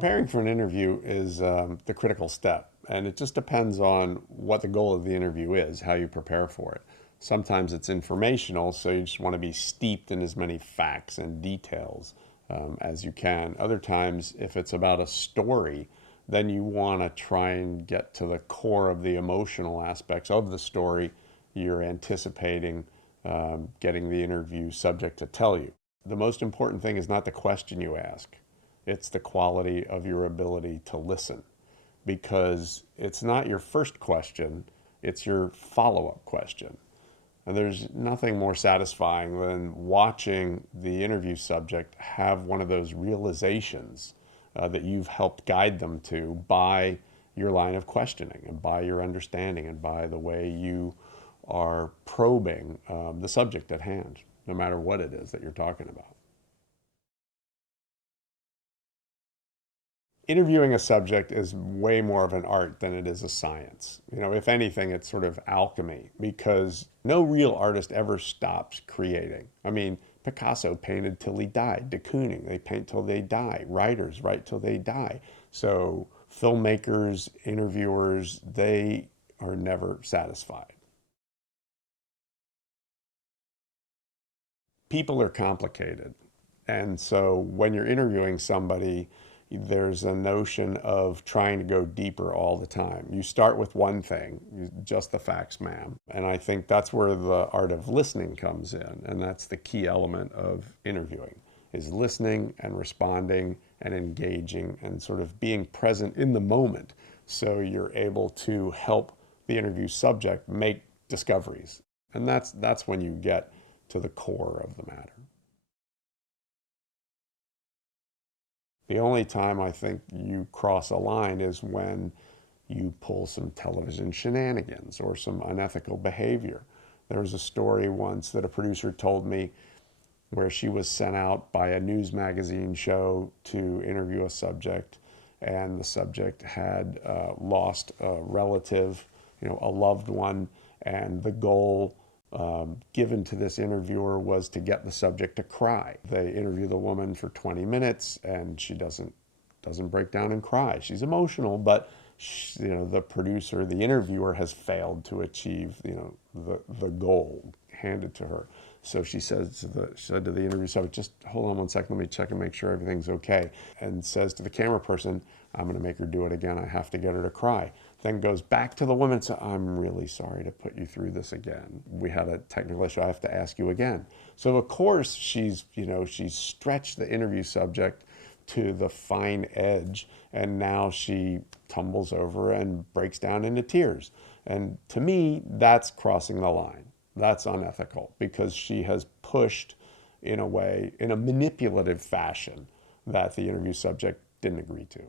Preparing for an interview is the critical step, and it just depends on what the goal of the interview is, how you prepare for it. Sometimes it's informational, so you just want to be steeped in as many facts and details as you can. Other times, if it's about a story, then you want to try and get to the core of the emotional aspects of the story you're anticipating getting the interview subject to tell you. The most important thing is not the question you ask. It's the quality of your ability to listen, because it's not your first question, it's your follow-up question. And there's nothing more satisfying than watching the interview subject have one of those realizations that you've helped guide them to by your line of questioning and by your understanding and by the way you are probing the subject at hand, no matter what it is that you're talking about. Interviewing a subject is way more of an art than it is a science. You know, if anything, it's sort of alchemy, because no real artist ever stops creating. I mean, Picasso painted till he died. De Kooning, they paint till they die. Writers write till they die. So filmmakers, interviewers, they are never satisfied. People are complicated. And so when you're interviewing somebody, there's a notion of trying to go deeper all the time. You start with one thing, just the facts, ma'am. And I think that's where the art of listening comes in. And that's the key element of interviewing, is listening and responding and engaging and sort of being present in the moment, so you're able to help the interview subject make discoveries. And that's when you get to the core of the matter. The only time I think you cross a line is when you pull some television shenanigans or some unethical behavior. There was a story once that a producer told me where she was sent out by a news magazine show to interview a subject, and the subject had lost a relative, a loved one, and the goal given to this interviewer was to get the subject to cry. They interview the woman for 20 minutes and she doesn't break down and cry. She's emotional, but the producer, the interviewer, has failed to achieve the goal handed to her. So she said to the interview subject, just hold on one second, let me check and make sure everything's okay. And says to the camera person, I'm going to make her do it again. I have to get her to cry. Then goes back to the woman and says, I'm really sorry to put you through this again. We had a technical issue. I have to ask you again. So of course she's stretched the interview subject to the fine edge, and now she tumbles over and breaks down into tears. And to me, that's crossing the line. That's unethical, because she has pushed in a manipulative fashion that the interview subject didn't agree to.